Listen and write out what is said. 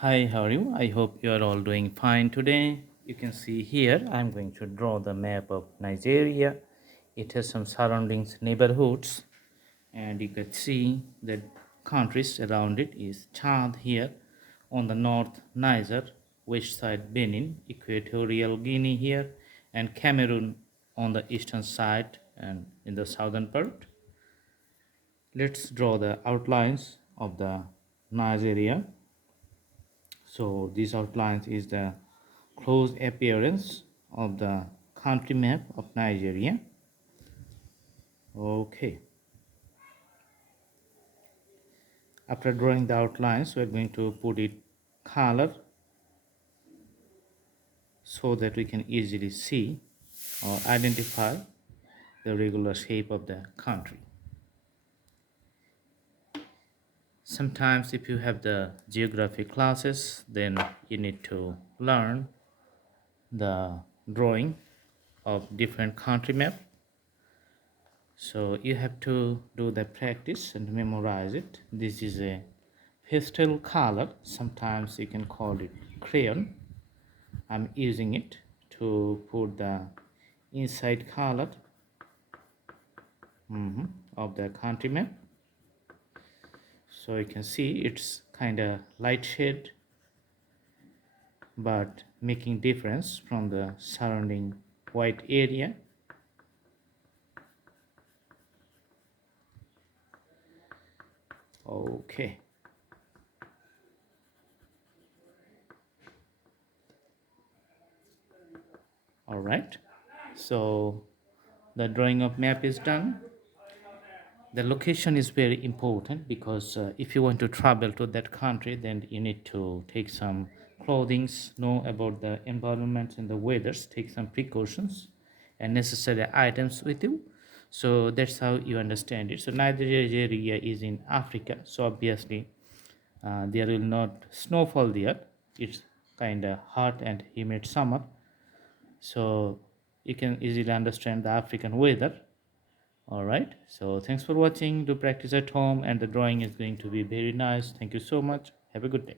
Hi, how are you? I hope you are all doing fine today. You can see here I'm going to draw the map of Nigeria. It has some surroundings neighborhoods, and you can see the countries around it is Chad here on the north, Niger, west side Benin, Equatorial Guinea here, and Cameroon on the eastern side and in the southern part. Let's draw the outlines of the Nigeria. So this outlines is the close appearance of the country map of Nigeria. Okay, after drawing the outlines, we are going to put it color so that we can easily see or identify the regular shape of the country. Sometimes if you have the geography classes, then you need to learn the drawing of different country map. So you have to do the practice and memorize it. This is a pastel color, sometimes you can call it crayon. I'm using it to put the inside color of the country map. So you can see it's kind of light shade but making difference from the surrounding white area. Okay, all right, so the drawing of map is done. The location is very important because if you want to travel to that country, then you need to take some clothing, know about the environment and the weathers, take some precautions and necessary items with you. So that's how you understand it. So Nigeria is in Africa, so obviously there will not snowfall there. It's kind of hot and humid summer, so you can easily understand the African weather. All right, so thanks for watching. Do practice at home, and the drawing is going to be very nice. Thank you so much. Have a good day.